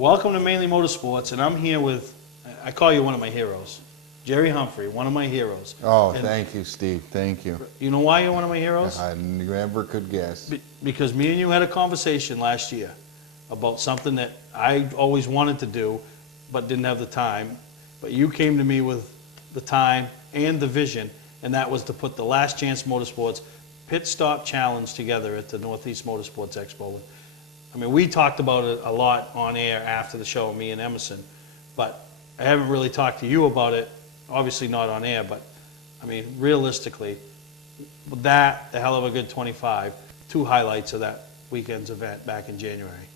Welcome to Mainely Motorsports, and I'm here with, I call you one of my heroes, Jere Humphrey, one of my heroes. Oh, and thank you, Steve. Thank you. You know why you're one of my heroes? I never could guess. Because me and you had a conversation last year about something that I always wanted to do, but didn't have the time. But you came to me with the time and the vision, and that was to put the Last Chance Motorsports Pit Stop Challenge together at the Northeast Motorsports Expo. I mean, we talked about it a lot on air after the show, me and Emerson, but I haven't really talked to you about it, obviously not on air, but I mean, realistically, that, the hell of a good 25, two highlights of that weekend's event back in January.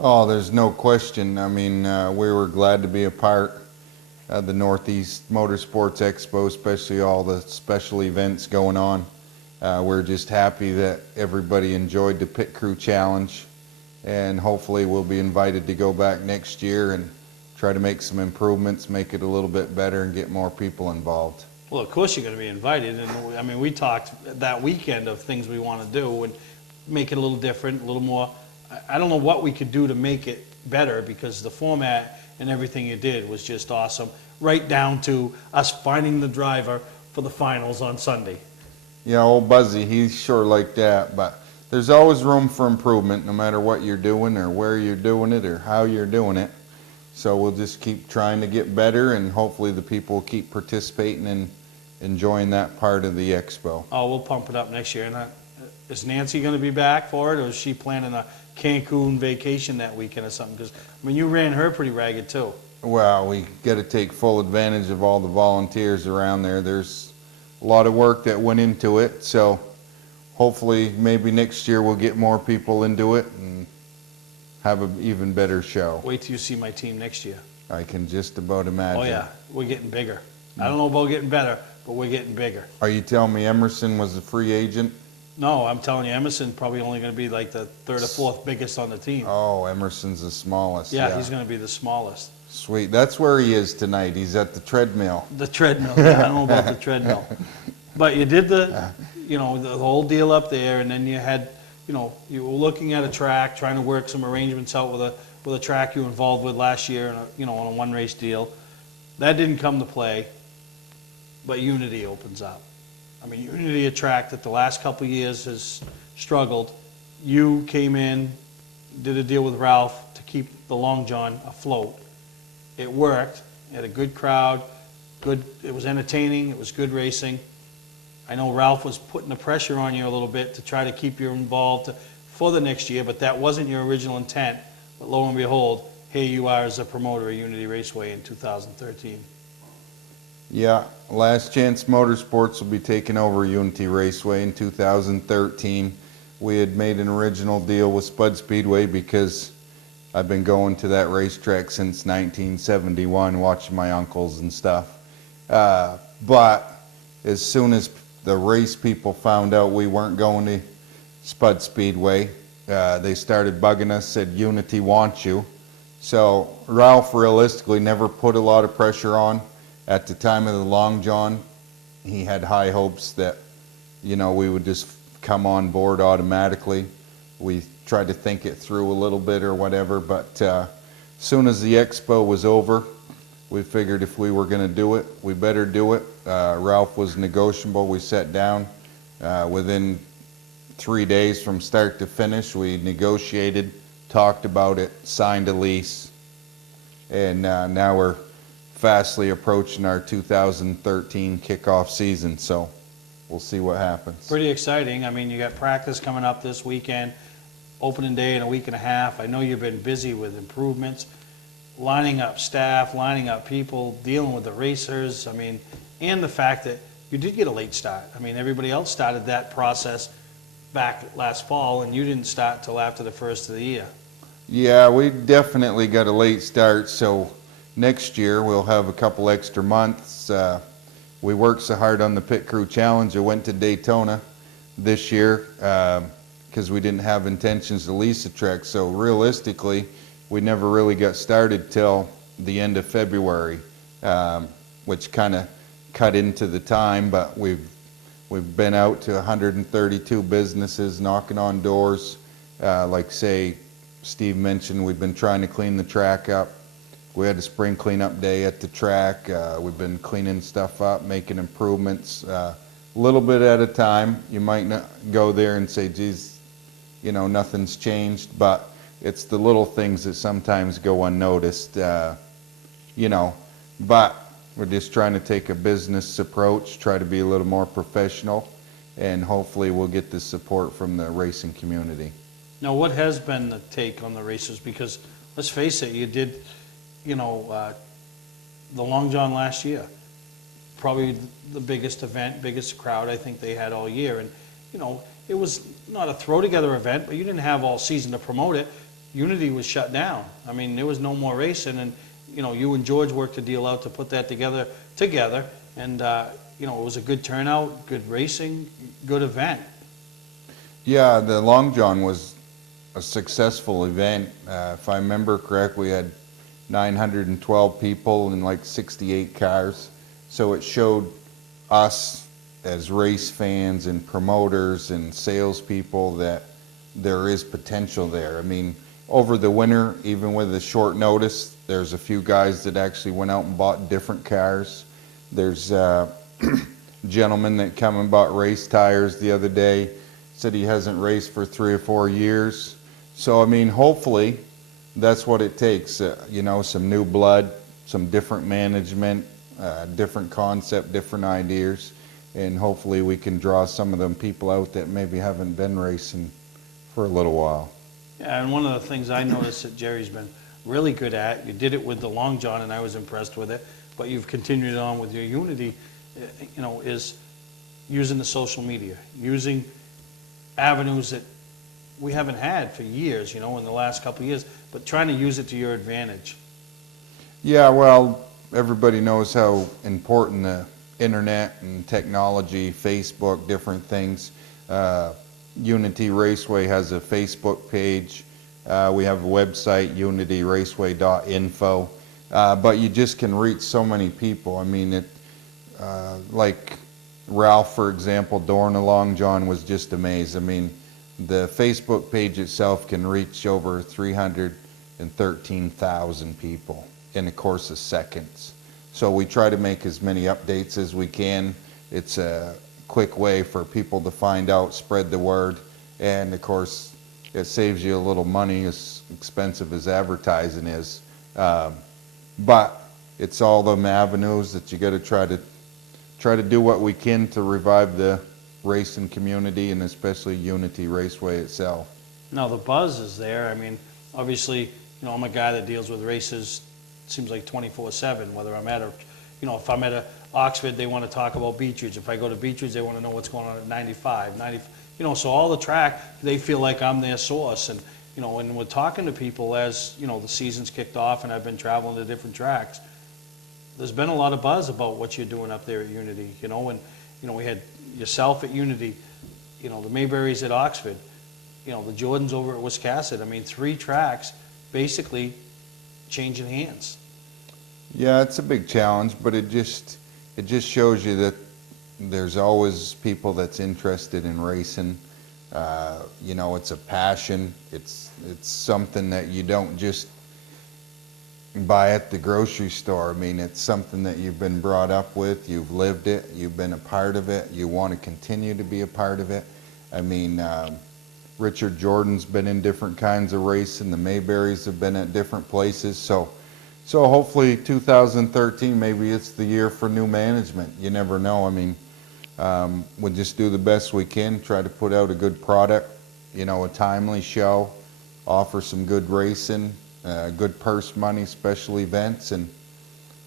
Oh, there's no question. I mean, we were glad to be a part of the Northeast Motorsports Expo, especially all the special events going on. We're just happy that everybody enjoyed the Pit Crew Challenge, and hopefully we'll be invited to go back next year and try to make some improvements, make it a little bit better, and get more people involved. Well, of course you're going to be invited, and I mean, we talked that weekend of things we want to do and make it a little different, a little more. I don't know what we could do to make it better, because the format and everything you did was just awesome, right down to us finding the driver for the finals on Sunday. Yeah, old Buzzy, he's sure like that, but there's always room for improvement no matter what you're doing or where you're doing it or how you're doing it. So we'll just keep trying to get better, and hopefully the people will keep participating and enjoying that part of the expo. Oh, we'll pump it up next year. And is Nancy going to be back for it, or is she planning a Cancun vacation that weekend or something? Because, I mean, you ran her pretty ragged too. Well, we got to take full advantage of all the volunteers around there. There's a lot of work that went into it, so hopefully maybe next year we'll get more people into it and have an even better show. Wait till you see my team next year. I can just about imagine. Oh yeah, we're getting bigger. I don't know about getting better, but we're getting bigger. Are you telling me Emerson was a free agent? No, I'm telling you, Emerson probably only going to be like the third or fourth biggest on the team. Oh, Emerson's the smallest. Yeah, he's going to be the smallest. Sweet. That's where he is tonight. He's at the treadmill. The treadmill. Yeah, I don't know about the treadmill. But you did the, you know, the whole deal up there, and then you had, you know, you were looking at a track, trying to work some arrangements out with a track you were involved with last year, you know, on a one race deal. That didn't come to play, but Unity opens up. I mean, Unity, a track that the last couple of years has struggled. You came in, did a deal with Ralph to keep the Long John afloat. It worked. You had a good crowd. Good. It was entertaining. It was good racing. I know Ralph was putting the pressure on you a little bit to try to keep you involved for the next year, but that wasn't your original intent. But lo and behold, here you are as a promoter of Unity Raceway in 2013. Yeah, Last Chance Motorsports will be taking over Unity Raceway in 2013. We had made an original deal with Spud Speedway because I've been going to that racetrack since 1971, watching my uncles and stuff. But as soon as the race people found out we weren't going to Spud Speedway, they started bugging us, said Unity wants you. So Ralph realistically never put a lot of pressure on. At the time of the Long John, he had high hopes that, you know, we would just come on board automatically. We tried to think it through a little bit or whatever, but as soon as the expo was over, we figured if we were going to do it, we better do it. Ralph was negotiable. We sat down. Within 3 days from start to finish, we negotiated, talked about it, signed a lease, and now we're fastly approaching our 2013 kickoff season, so we'll see what happens. Pretty exciting. I mean, you got practice coming up this weekend, opening day in a week and a half. I know you've been busy with improvements, lining up staff, lining up people, dealing with the racers. I mean, and the fact that you did get a late start. I mean, everybody else started that process back last fall, and you didn't start till after the first of the year. Yeah, we definitely got a late start, so next year we'll have a couple extra months. We worked so hard on the Pit Crew Challenge. I went to Daytona this year because we didn't have intentions to lease a track. So realistically, we never really got started till the end of February, which kind of cut into the time. But we've been out to 132 businesses, knocking on doors, like say Steve mentioned, we've been trying to clean the track up. We had a spring cleanup day at the track. We've been cleaning stuff up, making improvements, a little bit at a time. You might not go there and say, geez, you know, nothing's changed, but it's the little things that sometimes go unnoticed, you know. But we're just trying to take a business approach, try to be a little more professional, and hopefully we'll get the support from the racing community. Now, what has been the take on the races? Because let's face it, you did, you know, the Long John last year, probably the biggest event, biggest crowd I think they had all year. And, you know, it was not a throw-together event, but you didn't have all season to promote it. Unity was shut down. I mean, there was no more racing, and, you know, you and George worked a deal out to put that together, and, you know, it was a good turnout, good racing, good event. Yeah, the Long John was a successful event. If I remember correctly, we had 912 people and like 68 cars. So it showed us as race fans and promoters and salespeople that there is potential there. I mean, over the winter, even with a short notice, there's a few guys that actually went out and bought different cars. There's a gentleman that come and bought race tires the other day, said he hasn't raced for 3 or 4 years. So, I mean, hopefully that's what it takes, you know, some new blood, some different management, different concept, different ideas, and hopefully we can draw some of them people out that maybe haven't been racing for a little while. Yeah, and one of the things I noticed that Jerry's been really good at, you did it with the Long John and I was impressed with it, but you've continued on with your Unity, you know, is using the social media, using avenues that we haven't had for years, you know, in the last couple of years, but trying to use it to your advantage. Yeah, well, everybody knows how important the internet and technology, Facebook, different things. Unity Raceway has a Facebook page. We have a website, unityraceway.info. But you just can reach so many people. I mean, like Ralph, for example, during the Long John was just amazed. I mean, the Facebook page itself can reach over 313,000 people in the course of seconds. So we try to make as many updates as we can. It's a quick way for people to find out, spread the word, and of course it saves you a little money, as expensive as advertising is. But it's all them avenues that you got to try to do what we can to revive the racing community, and especially Unity Raceway itself. Now the buzz is there. I mean, obviously, you know, I'm a guy that deals with races, seems like 24/7, whether I'm at a, you know, if I'm at a Oxford, they want to talk about Beechridge. If I go to Beechridge, they want to know what's going on at 95, 90, you know, so all the track, they feel like I'm their source. And, you know, when we're talking to people as, you know, the season's kicked off and I've been traveling to different tracks, there's been a lot of buzz about what you're doing up there at Unity, you know, and, you know, we had yourself at Unity, you know, the Mayberries at Oxford, you know, the Jordans over at Wiscasset. I mean, 3 tracks basically changing hands. Yeah, it's a big challenge, but it just shows you that there's always people that's interested in racing. You know, it's a passion. It's something that you don't just buy at the grocery store. I mean, it's something that you've been brought up with, you've lived it, you've been a part of it, you want to continue to be a part of it. I mean, Richard Jordan's been in different kinds of racing, the Mayberries have been at different places, so hopefully 2013, maybe it's the year for new management. You never know. I mean, we'll just do the best we can, try to put out a good product, you know, a timely show, offer some good racing, good purse money, special events, and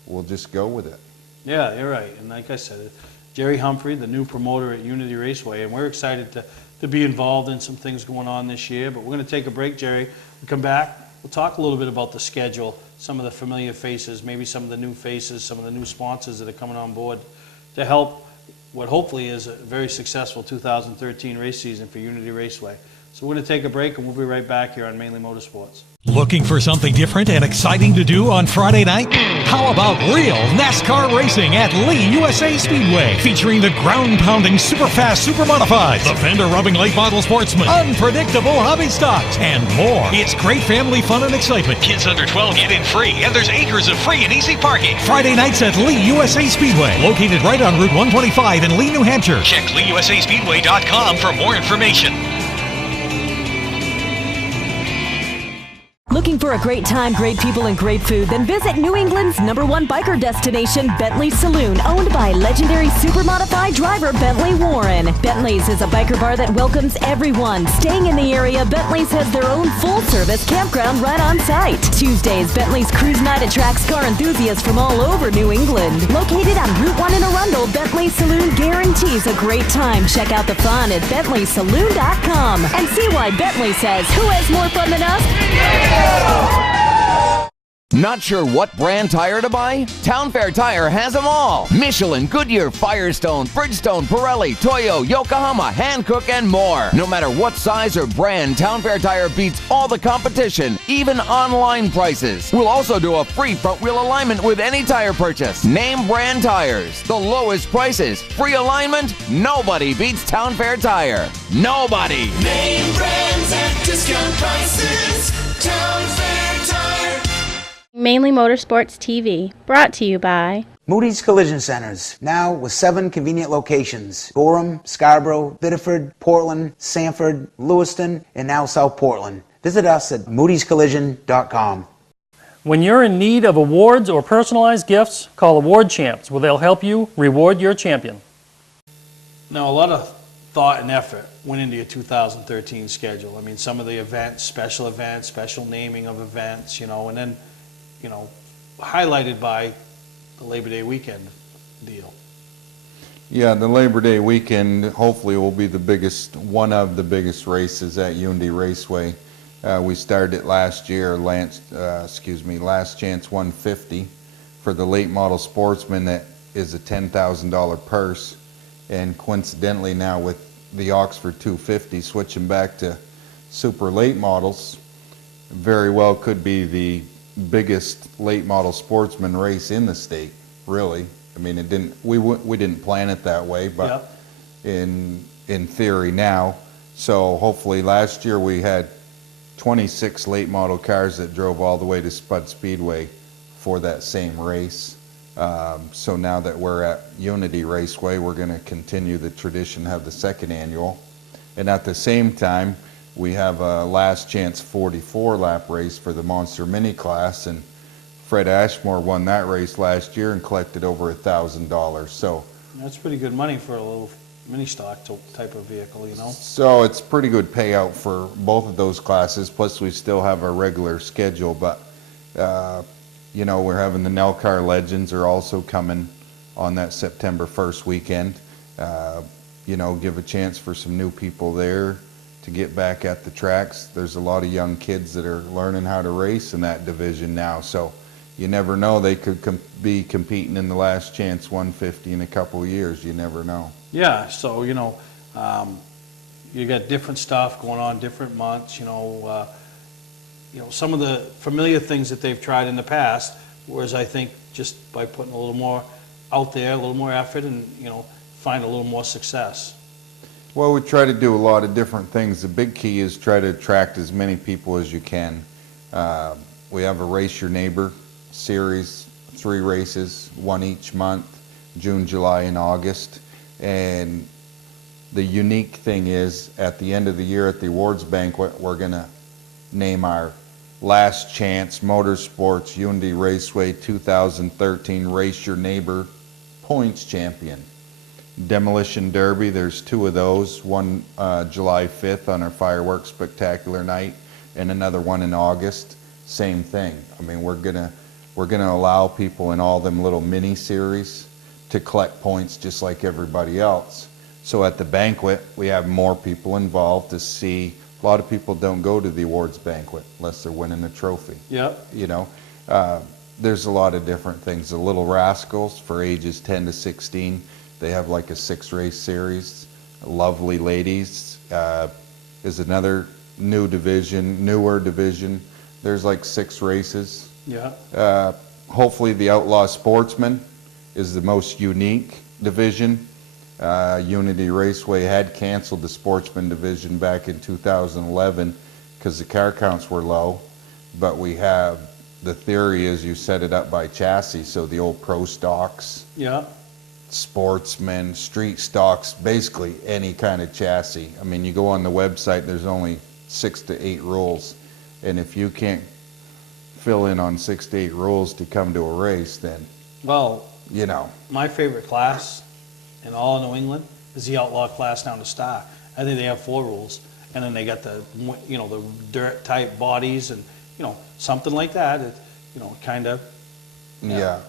we'll just go with it. Yeah, you're right. And like I said, Jere Humphrey, the new promoter at Unity Raceway, and we're excited to be involved in some things going on this year. But we're going to take a break, Jere. We'll come back. We'll talk a little bit about the schedule, some of the familiar faces, maybe some of the new faces, some of the new sponsors that are coming on board to help what hopefully is a very successful 2013 race season for Unity Raceway. So we're going to take a break, and we'll be right back here on Mainly Motorsports. Looking for something different and exciting to do on Friday night? How about real NASCAR racing at Lee USA Speedway, featuring the ground-pounding, super-fast, super-modifieds, the fender-rubbing late model sportsman, unpredictable hobby stocks, and more. It's great family fun and excitement. Kids under 12 get in free, and there's acres of free and easy parking. Friday nights at Lee USA Speedway, located right on Route 125 in Lee, New Hampshire. Check LeeUSASpeedway.com for more information. Looking for a great time, great people, and great food? Then visit New England's #1 biker destination, Bentley's Saloon, owned by legendary super-modified driver Bentley Warren. Bentley's is a biker bar that welcomes everyone. Staying in the area, Bentley's has their own full-service campground right on site. Tuesdays, Bentley's Cruise Night attracts car enthusiasts from all over New England. Located on Route 1 in Arundel, Bentley's Saloon guarantees a great time. Check out the fun at BentleySaloon.com and see why Bentley says, who has more fun than us? Not sure what brand tire to buy? Town Fair Tire has them all. Michelin, Goodyear, Firestone, Bridgestone, Pirelli, Toyo, Yokohama, Hankook, and more. No matter what size or brand, Town Fair Tire beats all the competition, even online prices. We'll also do a free front wheel alignment with any tire purchase. Name brand tires, the lowest prices, free alignment. Nobody beats Town Fair Tire. Nobody. Name brands at discount prices. Town Fair Tire. Mainly Motorsports TV, brought to you by Moody's Collision Centers, now with 7 convenient locations: Gorham, Scarborough, Biddeford, Portland, Sanford, Lewiston, and now South Portland. Visit us at moodyscollision.com. When you're in need of awards or personalized gifts, call Award Champs, where they'll help you reward your champion. Now, a lot of thought and effort went into your 2013 schedule. I mean, some of the events, special naming of events, and then, highlighted by the Labor Day weekend deal. Yeah, the Labor Day weekend hopefully will be one of the biggest races at Unity Raceway. We started it last year, Last Chance 150 for the late model sportsman. That is a $10,000 purse. And coincidentally now with the Oxford 250 switching back to super late models, very well could be the biggest late model sportsman race in the state, really. I mean, we didn't plan it that way, but in theory now. So hopefully, last year we had 26 late model cars that drove all the way to Spud Speedway for that same race. So now that we're at Unity Raceway, we're going to continue the tradition, have the second annual. And at the same time, we have a Last Chance 44 lap race for the Monster Mini class, and Fred Ashmore won that race last year and collected over $1,000. So that's pretty good money for a little mini stock type of vehicle, So it's pretty good payout for both of those classes. Plus, we still have our regular schedule, but we're having the Nelcar Legends are also coming on that September 1st weekend. Give a chance for some new people there to get back at the tracks. There's a lot of young kids that are learning how to race in that division now, so you never know, they could be competing in the Last Chance 150 in a couple of years. You never know. Yeah, so you got different stuff going on, different months. Some of the familiar things that they've tried in the past, whereas I think just by putting a little more out there, a little more effort, and find a little more success. Well, we try to do a lot of different things. The big key is try to attract as many people as you can. We have a Race Your Neighbor series, 3 races, 1 each month, June, July, and August. And the unique thing is, at the end of the year at the awards banquet, we're going to name our Last Chance Motorsports Unity Raceway 2013 Race Your Neighbor Points Champion. Demolition Derby, there's 2 of those, one July 5th on our fireworks spectacular night, and another one in August. Same thing. I mean, we're gonna allow people in all them little mini series to collect points just like everybody else. So at the banquet, we have more people involved to see. A lot of people don't go to the awards banquet unless they're winning a trophy. Yep. There's a lot of different things. The Little Rascals for ages 10 to 16. They have like a 6-race series. Lovely ladies. is another newer division. There's like 6 races. Yeah. Hopefully the Outlaw Sportsman is the most unique division. Unity Raceway had canceled the Sportsman division back in 2011 because the car counts were low, but we have, the theory is you set it up by chassis, so the old Pro Stocks, Yeah. Sportsman, Street Stocks, basically any kind of chassis. I mean, you go on the website, there's only 6 to 8 rules, and if you can't fill in on 6 to 8 rules to come to a race, then, Well, you know. my favorite class in all of New England is the outlaw class down to Star. I think they have 4 rules, and then they got the, you know, the dirt type bodies and, you know, something like that. It, you know, kind of. Yeah.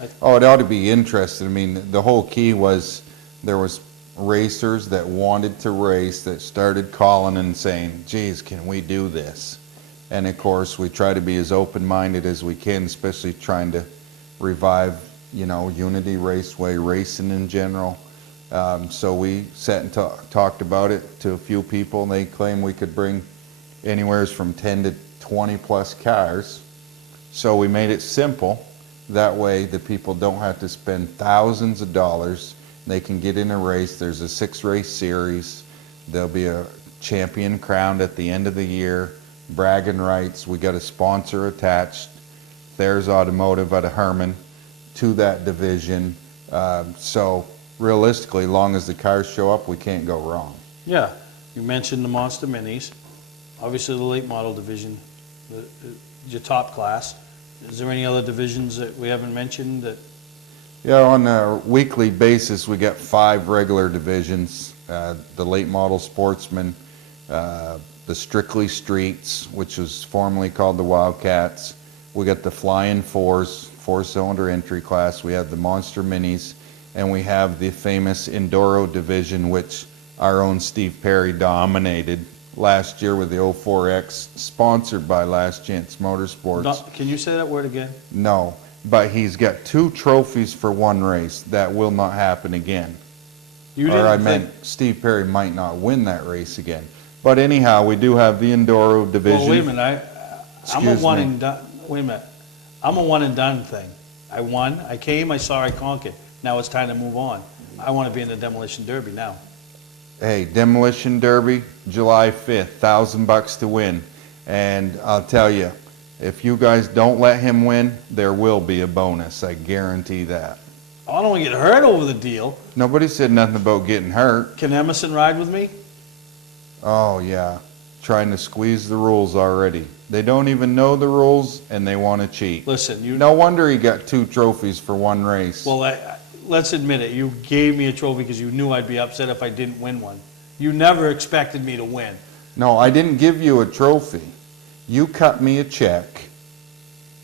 I- Oh, it ought to be interesting. I mean, the whole key was there was racers that wanted to race that started calling and saying, geez, can we do this? And of course, we try to be as open-minded as we can, especially trying to revive, you know, Unity Raceway, racing in general. So we sat and talked about it to a few people, and they claim we could bring anywhere from 10 to 20 plus cars. So we made it simple. That way the people don't have to spend thousands of dollars. They can get in a race. There's a 6-race series. There'll be a champion crowned at the end of the year. Bragging rights. We got a sponsor attached. There's Automotive out of Herman to that division. So realistically, long as the cars show up, we can't go wrong. Yeah. You mentioned the Monster Minis. Obviously, the late model division, your top class. Is there any other divisions that we haven't mentioned that? Yeah, on a weekly basis, we got 5 regular divisions. The late model sportsman, the Strictly Streets, which was formerly called the Wildcats. We got the Flying Fours, 4-cylinder entry class. We have the Monster Minis, and we have the famous Enduro division, which our own Steve Perry dominated last year with the 04X, sponsored by Last Chance Motorsports. No, can you say that word again? No, but he's got 2 trophies for 1 race. That will not happen again. You Or didn't I think- meant Steve Perry might not win that race again. But anyhow, we do have the Enduro division. Well, wait a minute. I'm a Excuse one me. and done. Wait a minute. I'm a one and done thing. I won. I came. I saw. I conquered. Now it's time to move on. I want to be in the demolition derby now. Hey, Demolition Derby, July 5th, $1,000 to win. And I'll tell you, if you guys don't let him win, there will be a bonus. I guarantee that. I don't want to get hurt over the deal. Nobody said nothing about getting hurt. Can Emerson ride with me? Oh, yeah. Trying to squeeze the rules already. They don't even know the rules, and they want to cheat. Listen, you. No wonder he got 2 trophies for 1 race. Well, let's admit it. You gave me a trophy because you knew I'd be upset if I didn't win one. You never expected me to win. No, I didn't give you a trophy. You cut me a check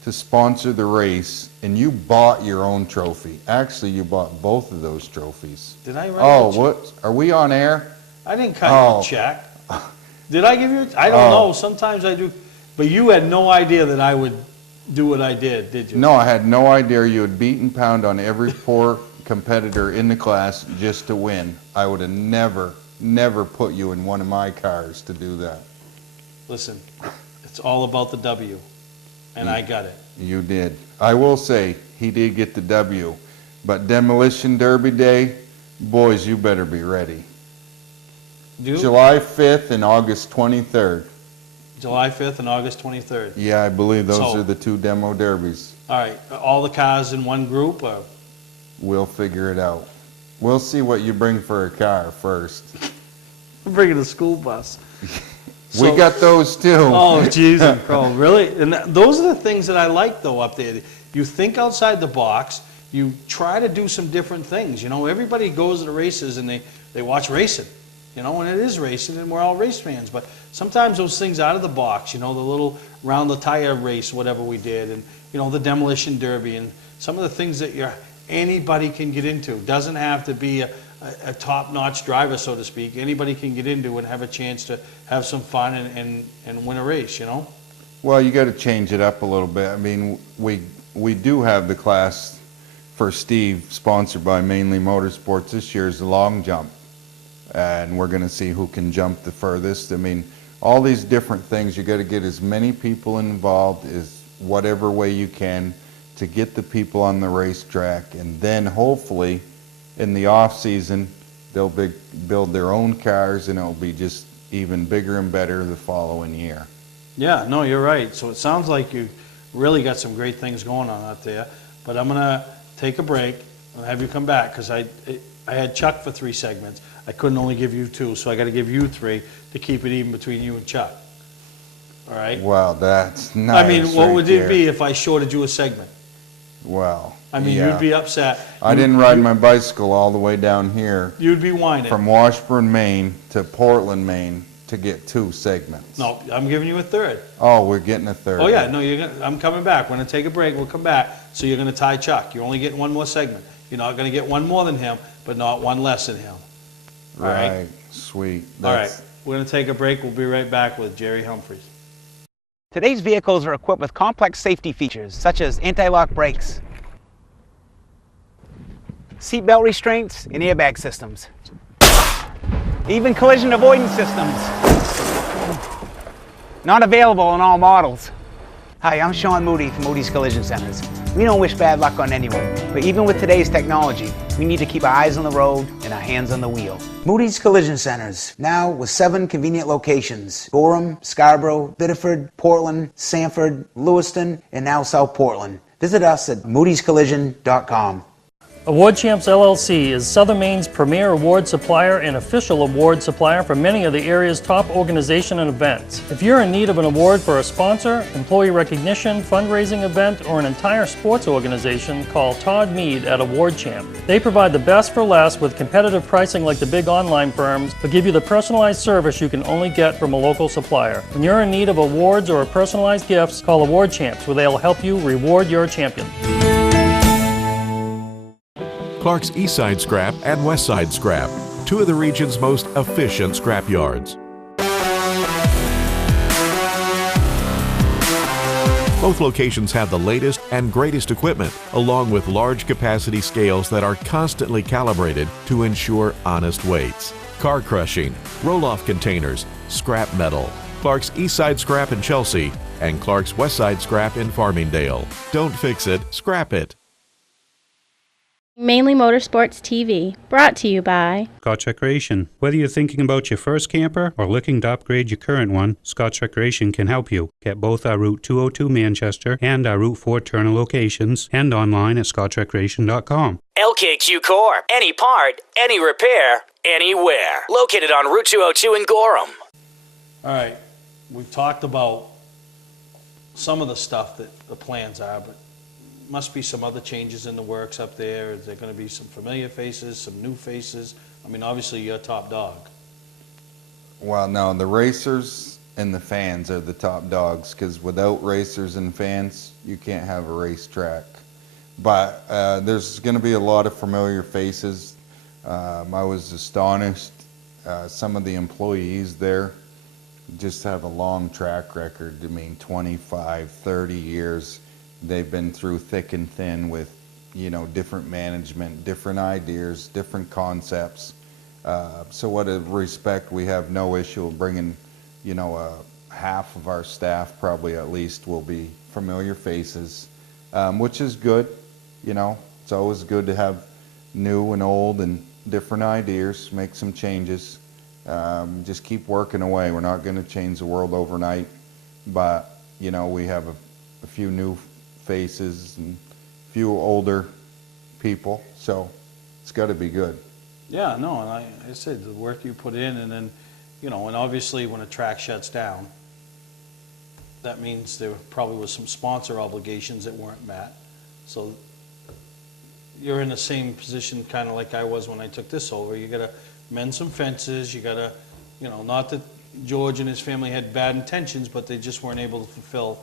to sponsor the race, and you bought your own trophy. Actually, you bought both of those trophies. Did I write Oh, you a check? what? Are we on air? I didn't cut you Oh. a check. Did I give you? I don't Oh. know. Sometimes I do. But you had no idea that I would do what I did you? No, I had no idea you had beaten pound on every poor competitor in the class just to win. I would have never put you in one of my cars to do that. Listen, it's all about the W, and I got it. You did. I will say, he did get the W. But Demolition Derby Day, boys, you better be ready. July 5th and August 23rd. July 5th and August 23rd. Yeah, I believe those So- are the 2 demo derbies. All right, all the cars in one group? Or? We'll figure it out. We'll see what you bring for a car first. I'm bringing a school bus. We So- got those too. Oh, Jesus. Oh, really? And those are the things that I like, though, up there. You think outside the box. You try to do some different things. You know, everybody goes to the races and they watch racing. You know, and it is racing, and we're all race fans. But sometimes those things out of the box, you know, the little round the tire race, whatever we did, and, you know, the demolition derby, and some of the things that anybody can get into. Doesn't have to be a top-notch driver, so to speak. Anybody can get into and have a chance to have some fun and win a race, you know? Well, you got to change it up a little bit. I mean, we do have the class for Steve, sponsored by Mainely Motorsports. This year's the long jump. and we're going to see who can jump the furthest. I mean, all these different things, you got to get as many people involved as whatever way you can to get the people on the racetrack, and then hopefully in the off season they'll build their own cars, and it'll be just even bigger and better the following year. Yeah, no, you're right. So it sounds like you really got some great things going on out there. But I'm gonna take a break and have you come back, because I had Chuck for 3 segments. I couldn't only give you 2, so I got to give you 3 to keep it even between you and Chuck. All right? Well, that's nice. I mean, what right would there. it be if I shorted you a segment? Well, I mean, yeah. you'd be upset. I didn't ride my bicycle all the way down here You'd be whining. from Washburn, Maine to Portland, Maine to get 2 segments. No, I'm giving you a 3rd. Oh, we're getting a 3rd. Oh yeah, no, I'm coming back. We're gonna take a break. We'll come back. So you're gonna tie Chuck. You're only getting 1 more segment. You're not gonna get 1 more than him, but not 1 less than him. All right? Sweet. All right. We're gonna take a break. We'll be right back with Jere Humphrey. Today's vehicles are equipped with complex safety features such as anti-lock brakes, seatbelt restraints, and airbag systems. Even collision avoidance systems. Not available in all models. Hi, I'm Sean Moody from Moody's Collision Centers. We don't wish bad luck on anyone, but even with today's technology, we need to keep our eyes on the road and our hands on the wheel. Moody's Collision Centers, now with 7 convenient locations: Gorham, Scarborough, Biddeford, Portland, Sanford, Lewiston, and now South Portland. Visit us at moodyscollision.com. Award Champs LLC is Southern Maine's premier award supplier and official award supplier for many of the area's top organizations and events. If you're in need of an award for a sponsor, employee recognition, fundraising event, or an entire sports organization, call Todd Mead at Award Champ. They provide the best for less with competitive pricing like the big online firms, but give you the personalized service you can only get from a local supplier. When you're in need of awards or personalized gifts, call Award Champs, where they'll help you reward your champion. Clark's Eastside Scrap and Westside Scrap, 2 of the region's most efficient scrap yards. Both locations have the latest and greatest equipment, along with large capacity scales that are constantly calibrated to ensure honest weights. Car crushing, roll-off containers, scrap metal. Clark's Eastside Scrap in Chelsea and Clark's Westside Scrap in Farmingdale. Don't fix it, scrap it. Mainely Motorsports TV, brought to you by Scotch Recreation. Whether you're thinking about your first camper or looking to upgrade your current one, Scotch Recreation can help you. Get both our Route 202 Manchester and our Route 4 Turner locations, and online at scotchrecreation.com. LKQ Core. Any part, any repair, anywhere. Located on Route 202 in Gorham. All right, we've talked about some of the stuff that the plans are, but must be some other changes in the works up there. Is there going to be some familiar faces, some new faces? I mean, obviously you're top dog. Well, no, the racers and the fans are the top dogs, because without racers and fans, you can't have a racetrack. But there's going to be a lot of familiar faces. I was astonished. Some of the employees there just have a long track record. I mean, 25, 30 years. They've been through thick and thin with, different management, different ideas, different concepts. So what a respect, we have no issue of bringing, half of our staff, probably at least, will be familiar faces, which is good. It's always good to have new and old and different ideas, make some changes. Just keep working away. We're not going to change the world overnight, but, we have a few new faces and a few older people, so it's got to be good. Yeah, no, and I said the work you put in, and then, and obviously when a track shuts down, that means there probably was some sponsor obligations that weren't met. So you're in the same position kind of like I was when I took this over. You got to mend some fences, you got to, not that George and his family had bad intentions, but they just weren't able to fulfill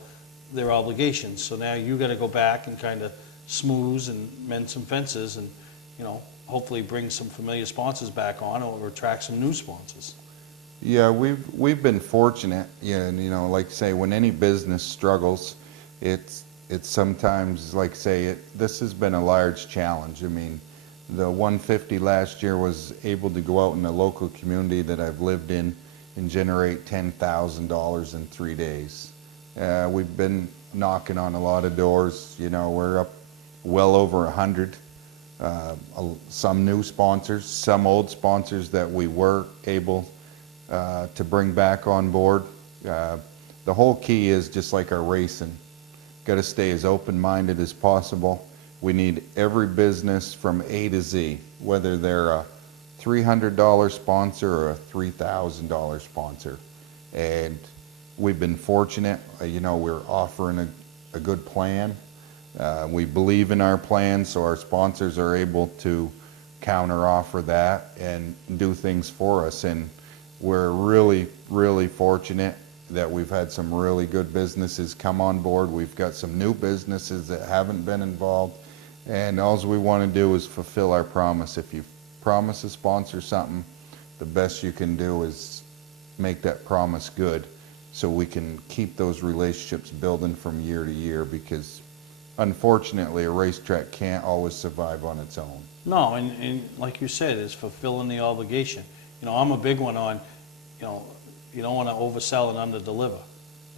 their obligations. So now you got to go back and kind of smooth and mend some fences, and hopefully bring some familiar sponsors back on, or attract some new sponsors. Yeah, we've been fortunate. Yeah, and like say, when any business struggles, it's sometimes, like say, this has been a large challenge. I mean, The 150 last year was able to go out in the local community that I've lived in and generate $10,000 in 3 days. We've been knocking on a lot of doors. You know, we're up well over 100. Some new sponsors, some old sponsors that we were able to bring back on board. The whole key is just like our racing. Got to stay as open-minded as possible. We need every business from A to Z, whether they're a $300 sponsor or a $3,000 sponsor. And we've been fortunate, you know, we're offering a good plan. We believe in our plan, so our sponsors are able to counter-offer that and do things for us. And we're really, really fortunate that we've had some really good businesses come on board. We've got some new businesses that haven't been involved. And all we want to do is fulfill our promise. If you promise to sponsor something, the best you can do is make that promise good so we can keep those relationships building from year to year, because unfortunately a racetrack can't always survive on its own. No, and like you said, it's fulfilling the obligation. You know, I'm a big one on, you know, you don't want to oversell and underdeliver.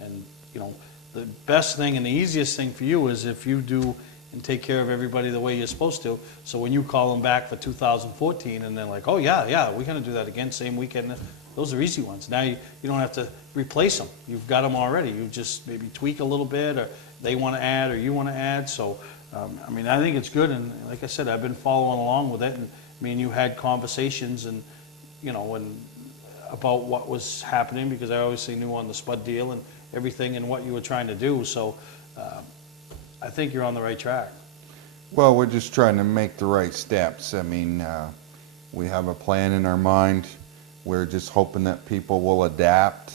And, you know, the best thing and the easiest thing for you is if you do and take care of everybody the way you're supposed to. So when you call them back for 2014 and they're like, oh yeah, we're going to do that again, same weekend, those are easy ones. Now you don't have to replace them. You've got them already. You just maybe tweak a little bit, or they want to add or you want to add. So, I mean, I think it's good. And like I said, I've been following along with it. And I mean, you had conversations and, you know, and about what was happening, because I obviously knew on the Spud deal and everything and what you were trying to do. So I think you're on the right track. Well, we're just trying to make the right steps. I mean, we have a plan in our mind. We're just hoping that people will adapt.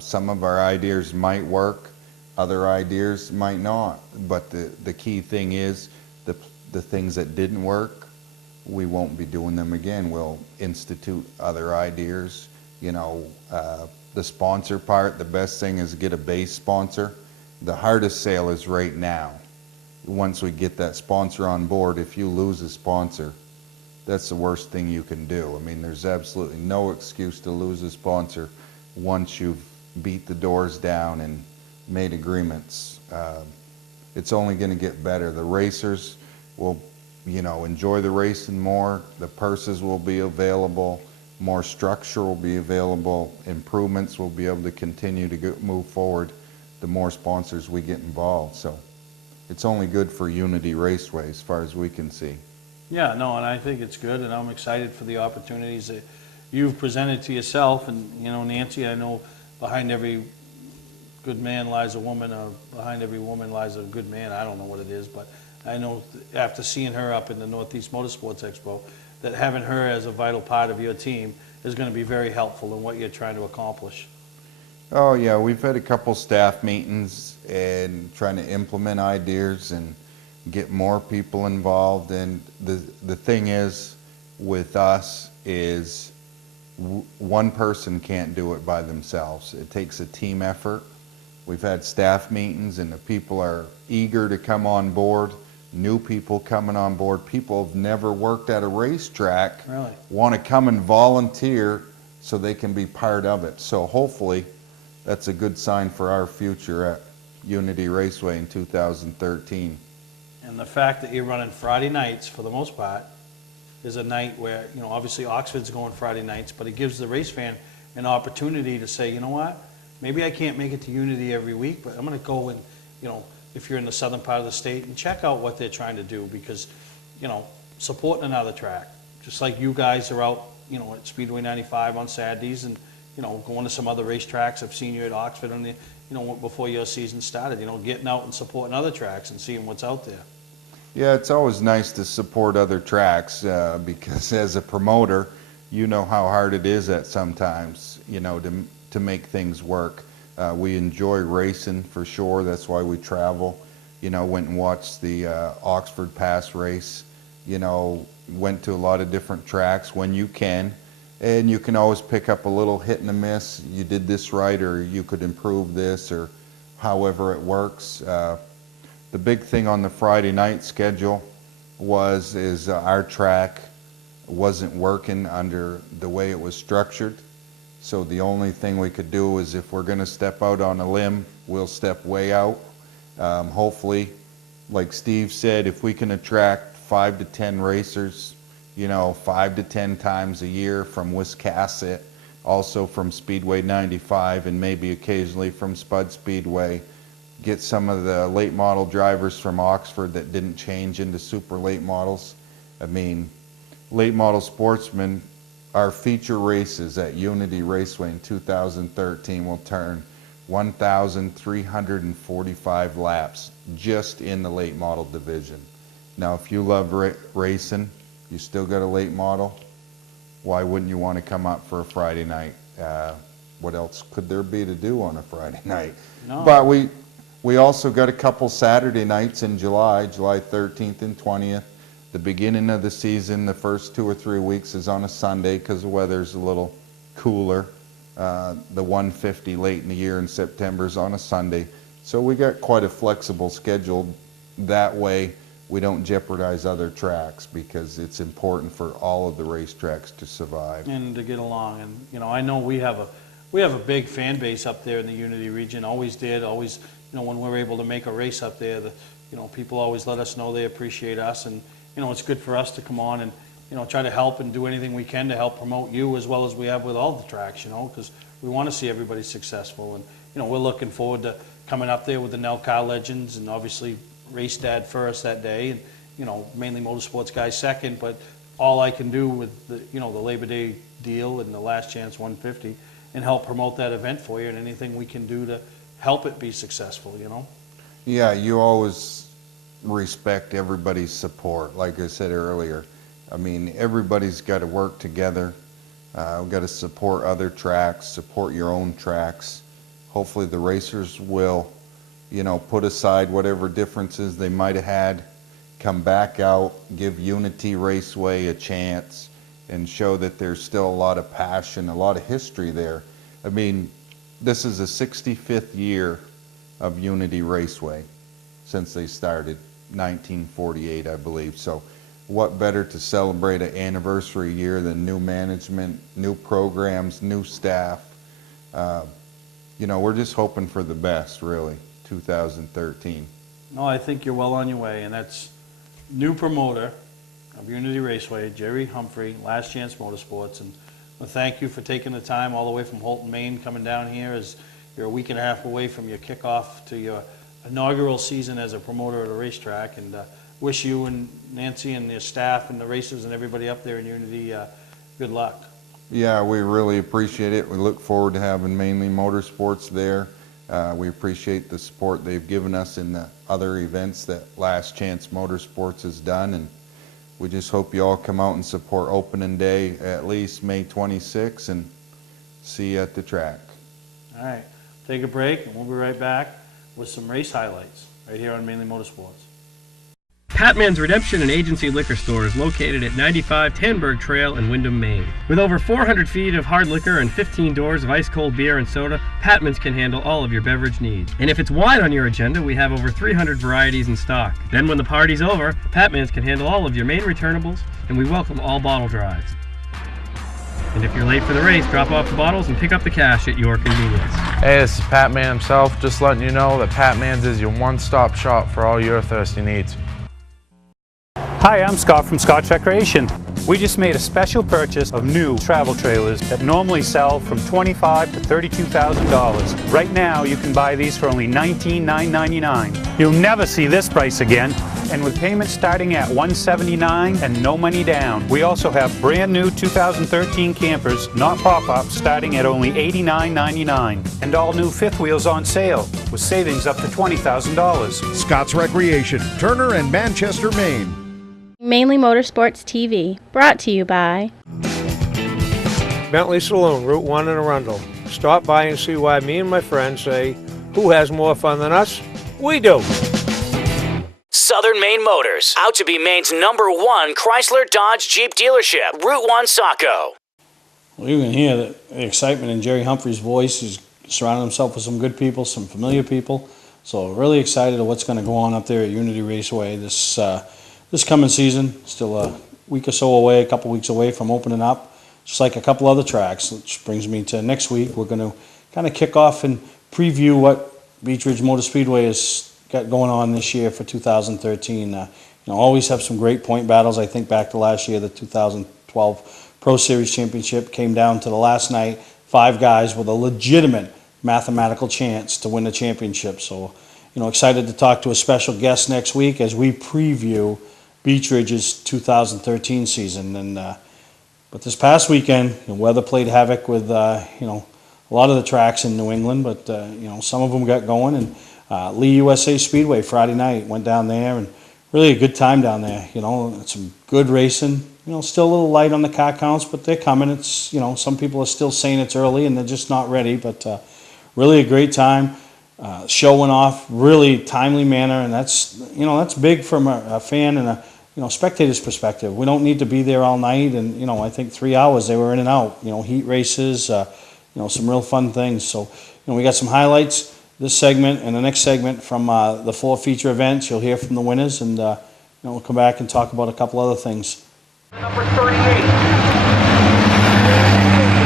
Some of our ideas might work, other ideas might not. But the key thing is the things that didn't work, we won't be doing them again. We'll institute other ideas. You know, the sponsor part, the best thing is get a base sponsor. The hardest sale is right now. Once we get that sponsor on board, if you lose a sponsor, that's the worst thing you can do. I mean, there's absolutely no excuse to lose a sponsor once you've beat the doors down and made agreements. It's only going to get better. The racers will, you know, enjoy the racing more. The purses will be available. More structure will be available. Improvements will be able to continue to move forward the more sponsors we get involved. So it's only good for Unity Raceway as far as we can see. Yeah, no, and I think it's good, and I'm excited for the opportunities that you've presented to yourself. And, you know, Nancy, I know behind every good man lies a woman, or behind every woman lies a good man. I don't know what it is, but I know after seeing her up in the Northeast Motorsports Expo, that having her as a vital part of your team is going to be very helpful in what you're trying to accomplish. Oh yeah, we've had a couple staff meetings and trying to implement ideas and get more people involved. And the thing is with us is one person can't do it by themselves. It takes a team effort. We've had staff meetings and the people are eager to come on board. New people coming on board. People have never worked at a racetrack, really want to come and volunteer so they can be part of it. So hopefully that's a good sign for our future at Unity Raceway in 2013. And the fact that you're running Friday nights for the most part is a night where, you know, obviously Oxford's going Friday nights, but it gives the race fan an opportunity to say, you know what, maybe I can't make it to Unity every week, but I'm going to go and, you know, if you're in the southern part of the state, and check out what they're trying to do, because, you know, supporting another track, just like you guys are out, you know, at Speedway 95 on Saturdays and, you know, going to some other racetracks. I've seen you at Oxford on the, you know, before your season started, you know, getting out and supporting other tracks and seeing what's out there. Yeah, it's always nice to support other tracks because as a promoter, you know how hard it is at sometimes, you know, to make things work. We enjoy racing for sure. That's why we travel. You know, went and watched the Oxford Pass race. You know, went to a lot of different tracks when you can. And you can always pick up a little hit and a miss. You did this right, or you could improve this, or however it works. The big thing on the Friday night schedule, is our track wasn't working under the way it was structured. So the only thing we could do is, if we're gonna step out on a limb, we'll step way out. Hopefully, like Steve said, if we can attract 5 to 10 racers, 5 to 10 times a year from Wiscasset, also from Speedway 95, and maybe occasionally from Spud Speedway, get some of the late model drivers from Oxford that didn't change into super late models. I mean, late model sportsmen, our feature races at Unity Raceway in 2013 will turn 1,345 laps just in the late model division. Now, if you love racing, you still got a late model, why wouldn't you want to come up for a Friday night? What else could there be to do on a Friday night? No. But we also got a couple Saturday nights in July 13th and 20th. The beginning of the season, the first 2 or 3 weeks, is on a Sunday because the weather's a little cooler. The 150 late in the year in September is on a Sunday. So we got quite a flexible schedule. That way we don't jeopardize other tracks, because it's important for all of the racetracks to survive. And to get along. And, I know we have a big fan base up there in the Unity region, always did, always, when we're able to make a race up there, people always let us know they appreciate us, and, it's good for us to come on and, try to help and do anything we can to help promote you, as well as we have with all the tracks, because we want to see everybody successful. And, we're looking forward to coming up there with the Nelcar legends, and obviously Race Dad first that day, and, Mainly Motorsports guys second, but all I can do with the, the Labor Day deal and the Last Chance 150 and help promote that event for you, and anything we can do to help it be successful, Yeah, you always respect everybody's support. Like I said earlier, I mean, everybody's got to work together. We've got to support other tracks, support your own tracks. Hopefully the racers will, put aside whatever differences they might have had, come back out, give Unity Raceway a chance, and show that there's still a lot of passion, a lot of history there. I mean, this is the 65th year of Unity Raceway since they started, 1948, I believe. So what better to celebrate an anniversary year than new management, new programs, new staff. We're just hoping for the best, really, 2013. No, I think you're well on your way, and that's new promoter of Unity Raceway, Jere Humphrey, Last Chance Motorsports, and thank you for taking the time all the way from Holton, Maine, coming down here, as you're a week and a half away from your kickoff to your inaugural season as a promoter at a racetrack, and wish you and Nancy and your staff and the racers and everybody up there in Unity good luck. Yeah, we really appreciate it. We look forward to having Mainly Motorsports there. We appreciate the support they've given us in the other events that Last Chance Motorsports has done, and we just hope you all come out and support opening day, at least May 26th, and see you at the track. All right, take a break, and we'll be right back with some race highlights right here on Mainly Motorsports. Patman's Redemption and Agency Liquor Store is located at 95 Tanberg Trail in Windham, Maine. With over 400 feet of hard liquor and 15 doors of ice-cold beer and soda, Patman's can handle all of your beverage needs. And if it's wine on your agenda, we have over 300 varieties in stock. Then when the party's over, Patman's can handle all of your main returnables, and we welcome all bottle drives. And if you're late for the race, drop off the bottles and pick up the cash at your convenience. Hey, this is Pat Man himself, just letting you know that Pat Man's is your one-stop shop for all your thirsty needs. Hi, I'm Scott from Scott's Recreation. We just made a special purchase of new travel trailers that normally sell from $25,000 to $32,000. Right now, you can buy these for only $19,999. You'll never see this price again, and with payments starting at $179 and no money down. We also have brand new 2013 campers, not pop-ups, starting at only $89.99. And all new fifth wheels on sale, with savings up to $20,000. Scott's Recreation, Turner and Manchester, Maine. Mainly Motorsports TV, brought to you by Bentley Saloon, Route 1 in Arundel. Stop by and see why me and my friends say, who has more fun than us? We do. Southern Maine Motors, out to be Maine's #1 Chrysler Dodge Jeep dealership, Route 1 Saco. Well, you can hear the excitement in Jere Humphrey's voice. He's surrounded himself with some good people, some familiar people. So really excited of what's going to go on up there at Unity Raceway this coming season, still a week or so away, a couple weeks away from opening up, just like a couple other tracks, which brings me to next week. We're going to kind of kick off and preview what Beech Ridge Motor Speedway has got going on this year for 2013. Always have some great point battles. I think back to last year, the 2012 Pro Series Championship came down to the last night. 5 guys with a legitimate mathematical chance to win the championship. So, excited to talk to a special guest next week as we preview Beech Ridge's 2013 season. But this past weekend, weather played havoc with a lot of the tracks in New England, but some of them got going. And Lee USA Speedway Friday night, went down there, and really a good time down there. Some good racing. Still a little light on the car counts, but they're coming. It's some people are still saying it's early and they're just not ready, but really a great time. Show went off really timely manner, and that's big from a fan and a spectator's perspective. We don't need to be there all night, and I think 3 hours they were in and out. Heat races, some real fun things. So we got some highlights this segment and the next segment from the 4 feature events. You'll hear from the winners, and we'll come back and talk about a couple other things. Number 38.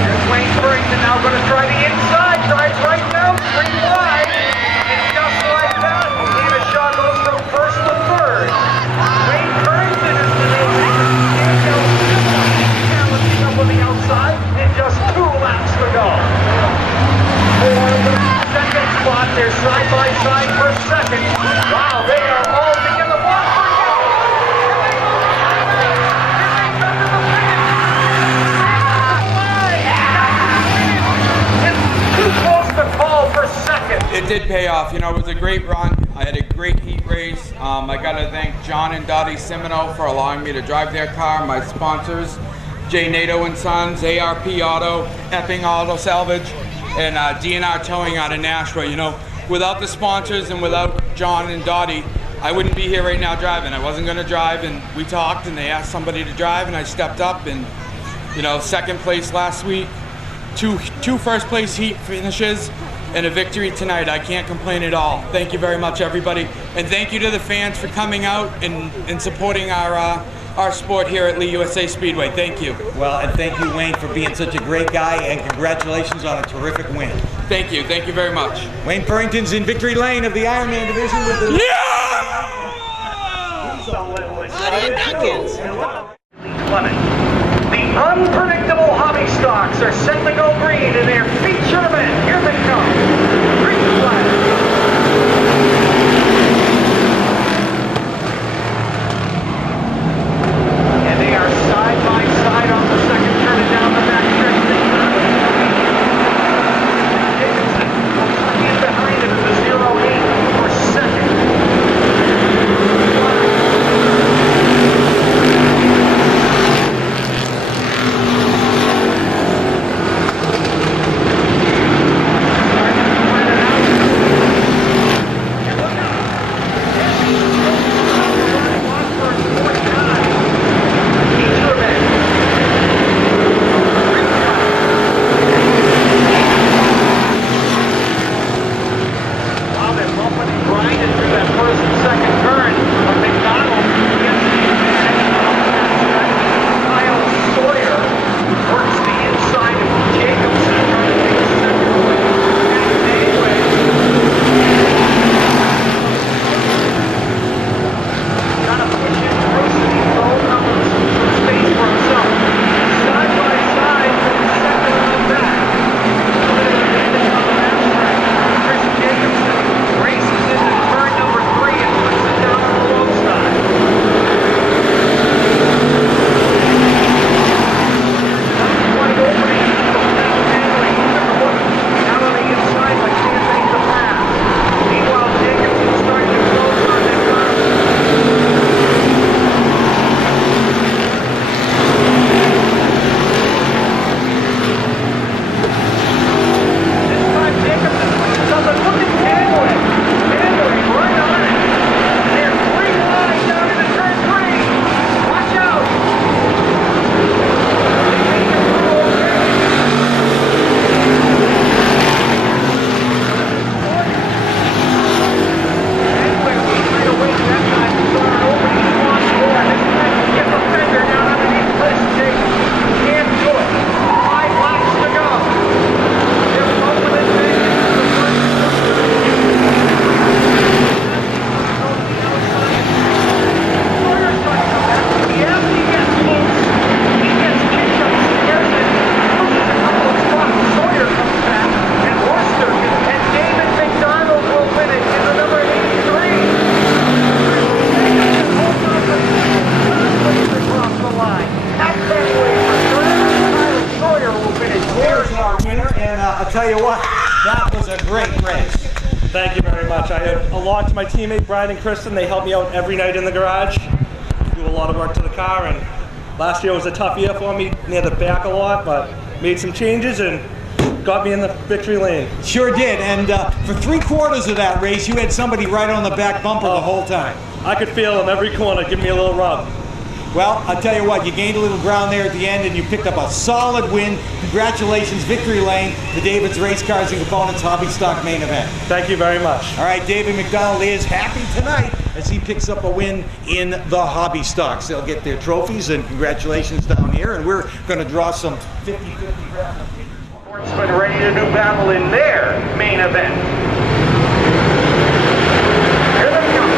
Here's Wayne Burrington now going to try the inside. Drives right down, straight wide. And just like that, David Shaw goes from first to third. Wayne Burrington is the challenging up on the outside in just 2 laps to go. For the second spot, they're side by side for second. Wow, they are all together. One for you. It did pay off. It was a great run. I had a great heat race. I got to thank John and Dottie Semino for allowing me to drive their car, my sponsors, J. Nato and Sons, ARP Auto, Epping Auto Salvage, and DNR Towing out of Nashua. Without the sponsors and without John and Dottie, I wouldn't be here right now driving. I wasn't going to drive, and we talked, and they asked somebody to drive, and I stepped up, and, second place last week, two first place heat finishes, and a victory tonight. I can't complain at all. Thank you very much, everybody. And thank you to the fans for coming out and supporting our sport here at Lee USA Speedway. Thank you. Well, and thank you, Wayne, for being such a great guy, and congratulations on a terrific win. Thank you. Thank you very much. Wayne Burrington's in victory lane of the Ironman division with the... The unpredictable hobby stocks are set to go green in their feature event. Here they come. Green flag. And they are side by side on the second turn and down the back stretch. Davidson comes in behind him in the 0-8 for second. tell you what, that was a great race. Thank you very much. I owe a lot to my teammate Brian and Kristen. They help me out every night in the garage, do a lot of work to the car, and last year was a tough year for me, near the back a lot, but made some changes and got me in the victory lane. Sure did, and for 3/4 of that race, you had somebody right on the back bumper the whole time. I could feel him every corner, give me a little rub. Well, I'll tell you what, you gained a little ground there at the end and you picked up a solid win. Congratulations, victory lane, the David's Race Cars and Components Hobby Stock main event. Thank you very much. All right, David McDonald is happy tonight as he picks up a win in the Hobby Stocks. They'll get their trophies and congratulations down here, and we're going to draw some 50-50 graphics. Sportsmen ready to do battle in their main event. Here they come.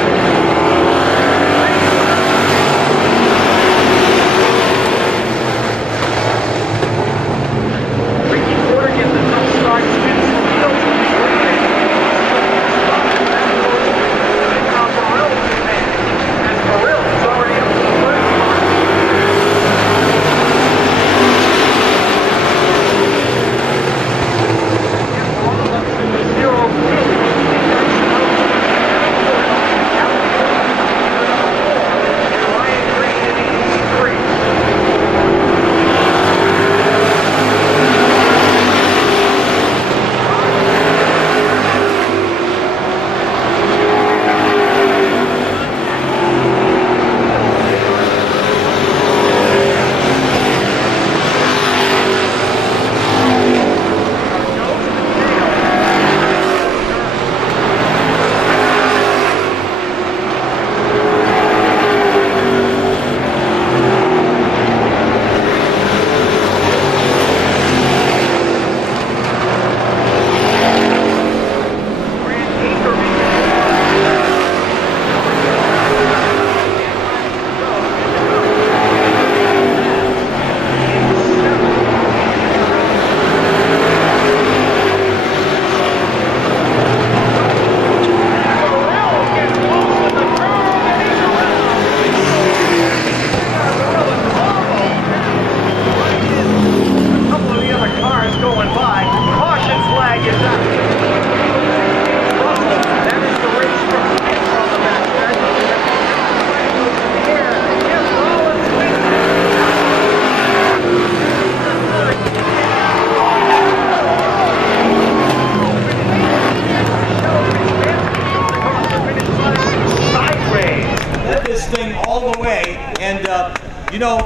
You know,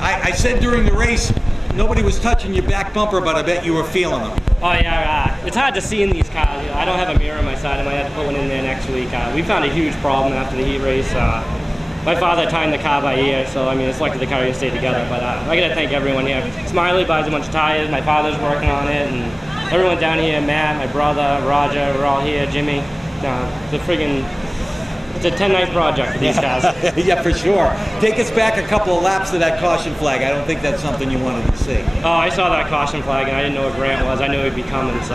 I said during the race, nobody was touching your back bumper, but I bet you were feeling them. Oh yeah, it's hard to see in these cars. You know, I don't have a mirror on my side. I might have to put one in there next week. We found a huge problem after the heat race. My father timed the car by ear, so I mean, it's lucky the car didn't stay together. But I gotta thank everyone here. Smiley buys a bunch of tires. My father's working on it, and everyone down here, Matt, my brother, Roger, we're all here. Jimmy. It's a 10-night project for these cars. Yeah, for sure. Take us back a couple of laps to that caution flag. I don't think that's something you wanted to see. Oh, I saw that caution flag, and I didn't know what Grant was. I knew he'd be coming, so.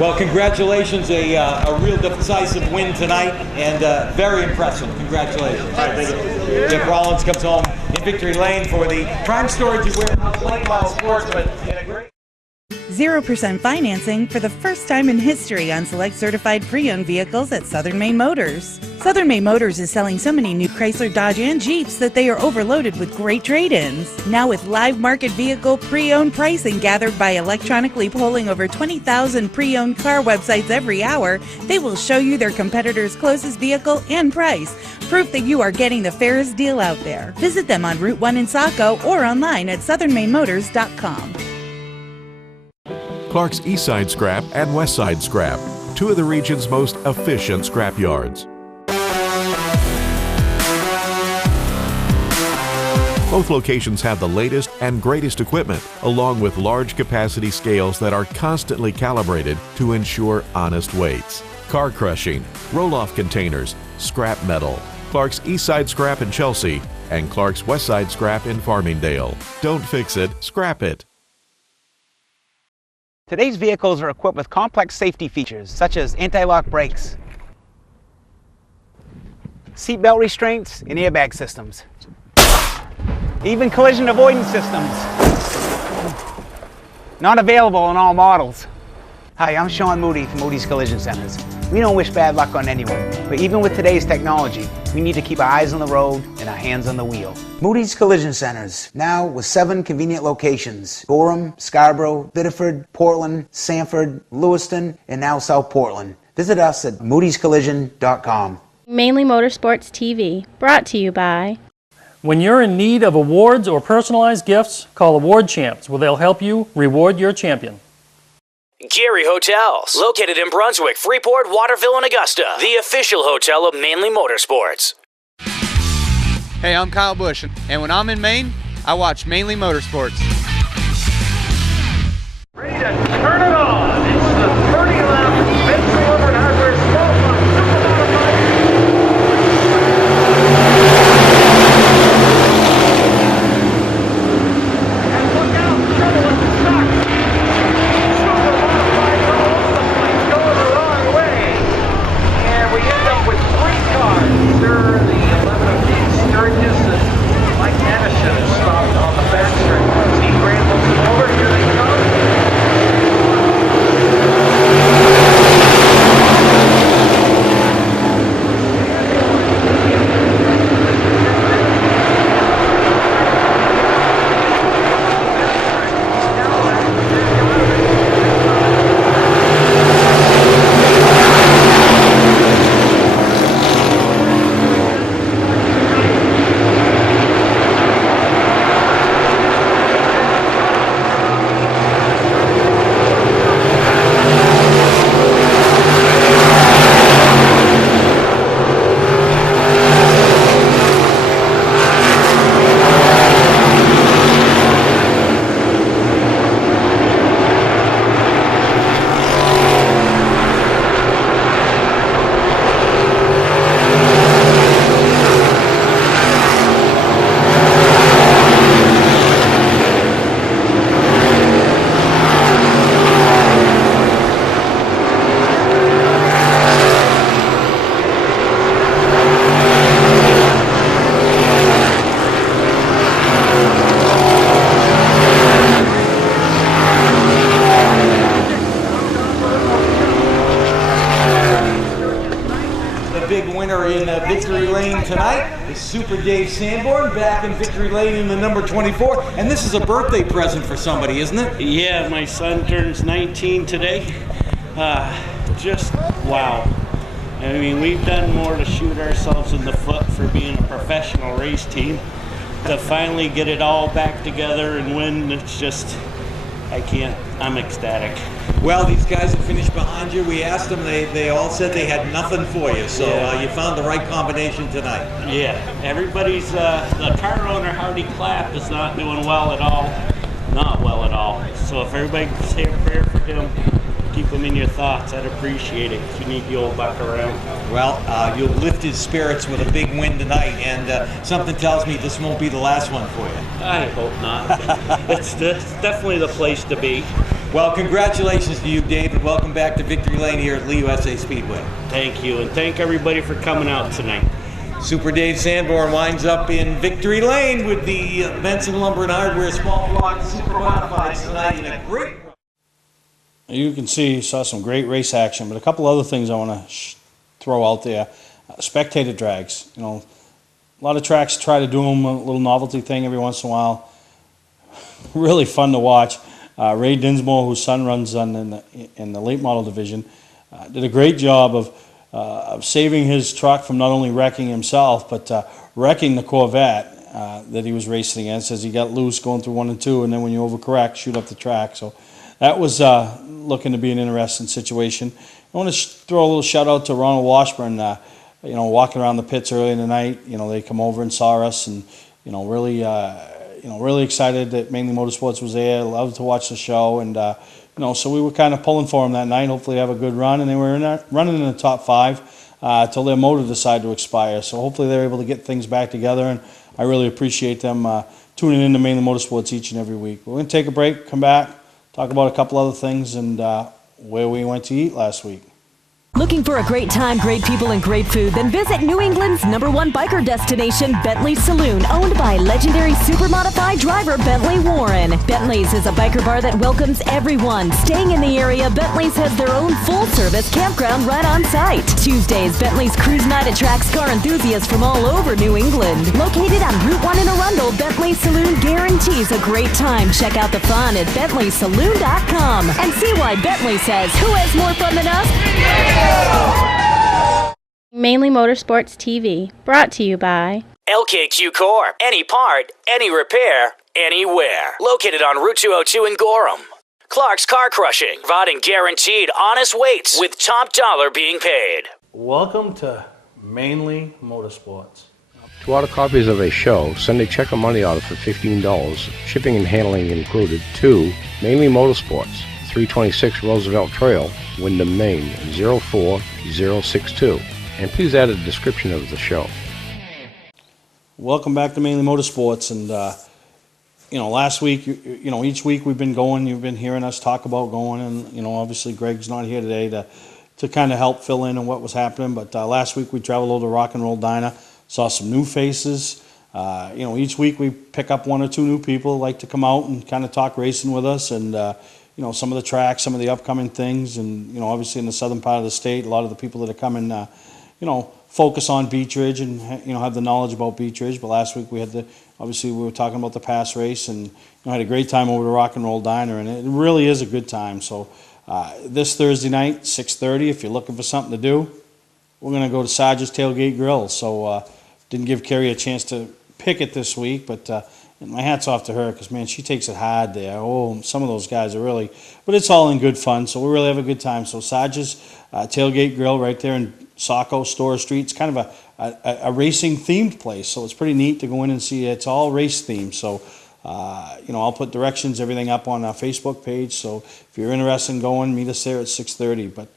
Well, congratulations. A real decisive win tonight, and very impressive. Congratulations. All right, thank you. Jeff Rollins comes home in victory lane for the Prime Storage Warehouse Lake Mile Sportsman. 0% financing for the first time in history on select certified pre-owned vehicles at Southern Maine Motors. Southern Maine Motors is selling so many new Chrysler, Dodge, and Jeeps that they are overloaded with great trade-ins. Now with live market vehicle pre-owned pricing gathered by electronically polling over 20,000 pre-owned car websites every hour, they will show you their competitors' closest vehicle and price. Proof that you are getting the fairest deal out there. Visit them on Route 1 in Saco or online at southernmainmotors.com. Clark's Eastside Scrap and Westside Scrap, two of the region's most efficient scrap yards. Both locations have the latest and greatest equipment, along with large capacity scales that are constantly calibrated to ensure honest weights. Car crushing, roll-off containers, scrap metal. Clark's Eastside Scrap in Chelsea and Clark's Westside Scrap in Farmingdale. Don't fix it, scrap it. Today's vehicles are equipped with complex safety features such as anti-lock brakes, seatbelt restraints, and airbag systems, even collision avoidance systems. Not available in all models. Hi, I'm Sean Moody from Moody's Collision Centers. We don't wish bad luck on anyone, but even with today's technology, we need to keep our eyes on the road and our hands on the wheel. Moody's Collision Centers, now with 7 convenient locations: Gorham, Scarborough, Biddeford, Portland, Sanford, Lewiston, and now South Portland. Visit us at moodyscollision.com. Mainly Motorsports TV, brought to you by... When you're in need of awards or personalized gifts, call Award Champs, where they'll help you reward your champion. Gary Hotels, located in Brunswick, Freeport, Waterville, and Augusta, the official hotel of Mainely Motorsports. Hey, I'm Kyle Busch, and when I'm in Maine, I watch Mainly Motorsports. Ready to turn it on. It's the 30-lap Benson Lumber and Hardware Small Block Super Modified. And look out, trouble at the start. Super Modified all over the place, going the wrong way. And we end up with 3 cars. They're the 11 of Dean Sturgis and Mike Anderson is stopped on the back stretch. Steve Grant looks over, here they come. Victory Lane tonight is Super Dave Sanborn back in Victory Lane in the number 24. And this is a birthday present for somebody, isn't it? Yeah, my son turns 19 today. Just wow. I mean, we've done more to shoot ourselves in the foot for being a professional race team. To finally get it all back together and win, it's just, I'm ecstatic. Well, these guys that finished behind you, we asked them, they all said they had nothing for you, so you found the right combination tonight. Yeah, everybody's, the car owner, Hardy Clapp, is not doing well at all. Not well at all. So if everybody could say a prayer for him, keep him in your thoughts, I'd appreciate it if you need the old buck around. Well, you'll lift his spirits with a big win tonight, and something tells me this won't be the last one for you. I hope not. It's definitely the place to be. Well, congratulations to you, Dave, and welcome back to Victory Lane here at Lee USA Speedway. Thank you, and thank everybody for coming out tonight. Super Dave Sanborn winds up in Victory Lane with the Benson Lumber and Hardware Small Block Super Modifieds tonight in a great... You can see, saw some great race action, but a couple other things I want to throw out there. Spectator drags. You know, a lot of tracks try to do them, a little novelty thing every once in a while. Really fun to watch. Ray Dinsmore, whose son runs in the late model division, did a great job of saving his truck from not only wrecking himself, but wrecking the Corvette that he was racing against as he got loose going through 1 and 2, and then when you overcorrect, shoot up the track. So that was looking to be an interesting situation. I want to throw a little shout out to Ronald Washburn. You know, walking around the pits early in the night, you know, they come over and saw us, and really excited that Mainly Motorsports was there. Loved to watch the show, and so we were kind of pulling for them that night. Hopefully, have a good run, and they were running in the top 5 till their motor decided to expire. So hopefully, they're able to get things back together, and I really appreciate them tuning in to Mainly Motorsports each and every week. We're going to take a break, come back, talk about a couple other things, and where we went to eat last week. Looking for a great time, great people, and great food? Then visit New England's #1 biker destination, Bentley's Saloon, owned by legendary super-modified driver Bentley Warren. Bentley's is a biker bar that welcomes everyone. Staying in the area, Bentley's has their own full-service campground right on site. Tuesdays, Bentley's Cruise Night attracts car enthusiasts from all over New England. Located on Route 1 in Arundel, Bentley's Saloon guarantees a great time. Check out the fun at BentleySaloon.com and see why Bentley says, who has more fun than us? Mainly Motorsports TV, brought to you by LKQ Corp. Any part, any repair, anywhere. Located on Route 202 in Gorham. Clark's Car Crushing, providing guaranteed honest weights with top dollar being paid. Welcome to Mainly Motorsports. To order copies of a show, send a check or money order for $15, shipping and handling included, to Mainly Motorsports, 326 Roosevelt Trail, Windham, Maine, 04062. And please add a description of the show. Welcome back to Mainly Motorsports. And, last week, each week we've been going, you've been hearing us talk about going. And, obviously Greg's not here today to kind of help fill in on what was happening. But last week we traveled over to Rock and Roll Diner, saw some new faces. Each week we pick up one or two new people who like to come out and kind of talk racing with us. And, some of the tracks, some of the upcoming things. And, obviously in the southern part of the state, a lot of the people that are coming, focus on Beech Ridge and, have the knowledge about Beech Ridge. But last week we were talking about the pass race and had a great time over to Rock and Roll Diner. And it really is a good time. So this Thursday night, 6:30, if you're looking for something to do, we're going to go to Sarge's Tailgate Grill. So didn't give Kerry a chance to pick it this week, but my hat's off to her because, man, she takes it hard there. Oh, some of those guys are really, but it's all in good fun. So we really have a good time. So Sarge's Tailgate Grill right there in Saco Store Street. It's kind of a racing themed place, so it's pretty neat to go in and see. It's all race themed. So I'll put directions, everything up on our Facebook page. So if you're interested in going, meet us there at 6:30. But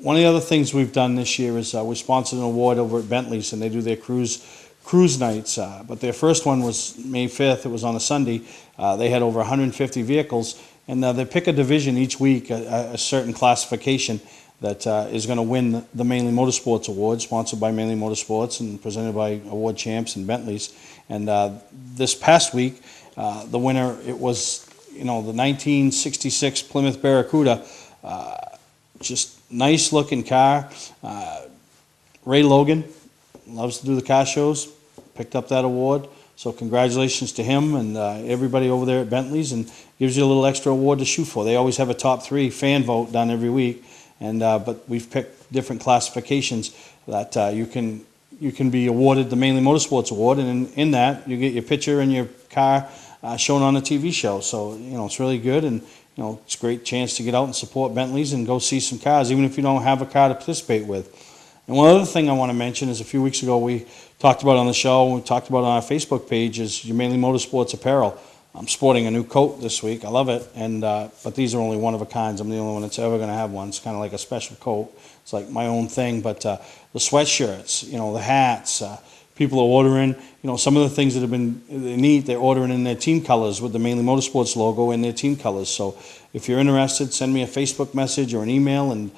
one of the other things we've done this year is we sponsored an award over at Bentley's, and they do their cruise nights. But their first one was May 5th. It was on a Sunday. They had over 150 vehicles, and they pick a division each week, a certain classification that is going to win the Mainly Motorsports Award, sponsored by Mainly Motorsports and presented by Award Champs and Bentley's. And this past week, the winner, it was the 1966 Plymouth Barracuda. Just nice looking car. Ray Logan loves to do the car shows, picked up that award. So congratulations to him and everybody over there at Bentley's, and gives you a little extra award to shoot for. They always have a top 3 fan vote done every week. And but we've picked different classifications that you can be awarded the Mainly Motorsports Award, and in that you get your picture and your car shown on a TV show. So it's really good, and it's a great chance to get out and support Bentley's and go see some cars, even if you don't have a car to participate with. And one other thing I want to mention is a few weeks ago we talked about on the show, and we talked about on our Facebook page, is your Mainly Motorsports apparel. I'm sporting a new coat this week. I love it, and but these are only one of a kinds. I'm the only one that's ever going to have one. It's kind of like a special coat. It's like my own thing. But the sweatshirts, the hats, people are ordering. Some of the things that have been neat, they're ordering in their team colors with the Mainly Motorsports logo in their team colors. So if you're interested, send me a Facebook message or an email, and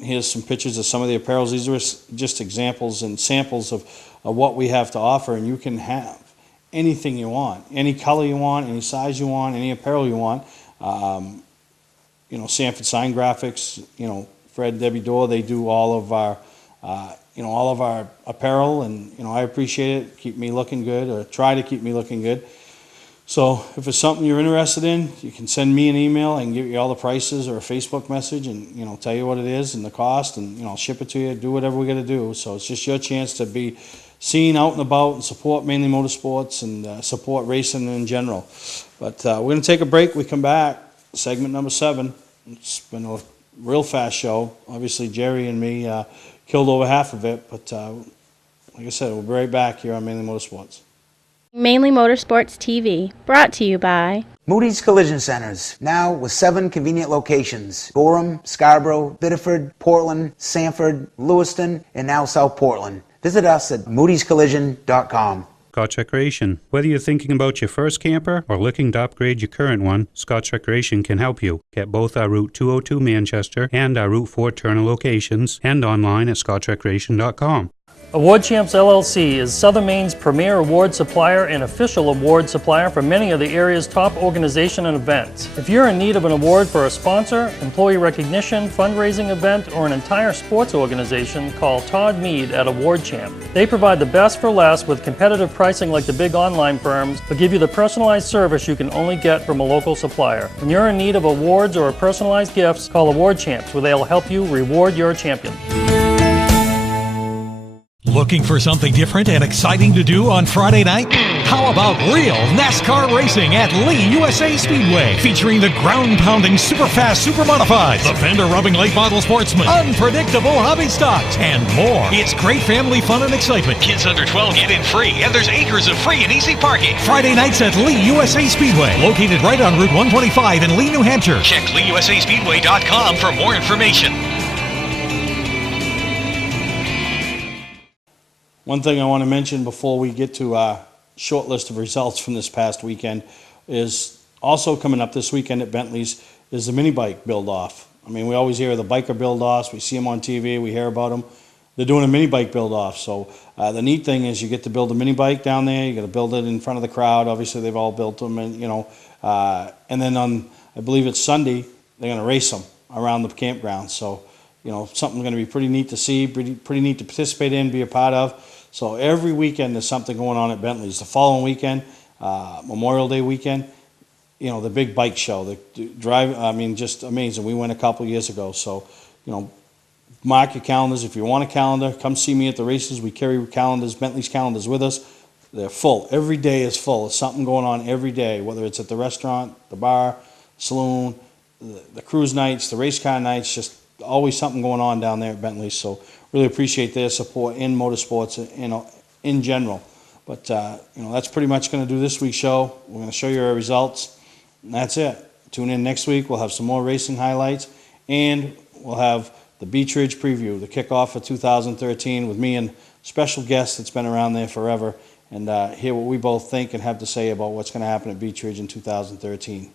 here's some pictures of some of the apparels. These are just examples and samples of what we have to offer, and you can have anything you want, any color you want, any size you want, any apparel you want. Sanford Sign Graphics, Fred, Debbie Dorr, they do all of our, all of our apparel, and I appreciate it. Keep me looking good, or try to keep me looking good. So if it's something you're interested in, you can send me an email. I can give you all the prices or a Facebook message, and tell you what it is and the cost, and I'll ship it to you. Do whatever we got to do. So it's just your chance to be seen out and about and support Mainly Motorsports and support racing in general. But we're going to take a break. We come back, segment number 7. It's been a real fast show. Obviously, Jerry and me killed over half of it. But like I said, we'll be right back here on Mainly Motorsports. Mainly Motorsports TV, brought to you by Moody's Collision Centers, now with 7 convenient locations: Gorham, Scarborough, Biddeford, Portland, Sanford, Lewiston, and now South Portland. Visit us at moodyscollision.com. Scotch Recreation. Whether you're thinking about your first camper or looking to upgrade your current one, Scotch Recreation can help you. Get both our Route 202 Manchester and our Route 4 Turner locations and online at scotchrecreation.com. Award Champs LLC is Southern Maine's premier award supplier and official award supplier for many of the area's top organization and events. If you're in need of an award for a sponsor, employee recognition, fundraising event, or an entire sports organization, call Todd Mead at Award Champ. They provide the best for less with competitive pricing like the big online firms, but give you the personalized service you can only get from a local supplier. When you're in need of awards or personalized gifts, call Award Champs, where they'll help you reward your champion. Looking for something different and exciting to do on Friday night? How about real NASCAR racing at Lee USA Speedway, featuring the ground-pounding super-fast, super-modifieds, the fender-rubbing late model sportsman, unpredictable hobby stocks, and more. It's great family fun and excitement. Kids under 12 get in free, and there's acres of free and easy parking. Friday nights at Lee USA Speedway, located right on Route 125 in Lee, New Hampshire. Check LeeUSASpeedway.com for more information. One thing I want to mention before we get to a short list of results from this past weekend is also coming up this weekend at Bentley's is the mini bike build-off. I mean, we always hear of the biker build-offs. We see them on TV. We hear about them. They're doing a mini bike build-off. So the neat thing is you get to build a mini bike down there. You got to build it in front of the crowd. Obviously, they've all built them, and and then on, I believe it's Sunday, they're going to race them around the campground. So, something going to be pretty neat to see, pretty neat to participate in, be a part of. So every weekend there's something going on at Bentley's. The following weekend, Memorial Day weekend, the big bike show. The drive, just amazing. We went a couple years ago. So, mark your calendars. If you want a calendar, come see me at the races. We carry calendars, Bentley's calendars with us. They're full. Every day is full. There's something going on every day, whether it's at the restaurant, the bar, saloon, the cruise nights, the race car nights, just always something going on down there at Bentley's. So really appreciate their support in motorsports, in general. But, that's pretty much going to do this week's show. We're going to show you our results, and that's it. Tune in next week. We'll have some more racing highlights, and we'll have the Beach Ridge preview, the kickoff for 2013 with me and special guest that's been around there forever, and hear what we both think and have to say about what's going to happen at Beach Ridge in 2013.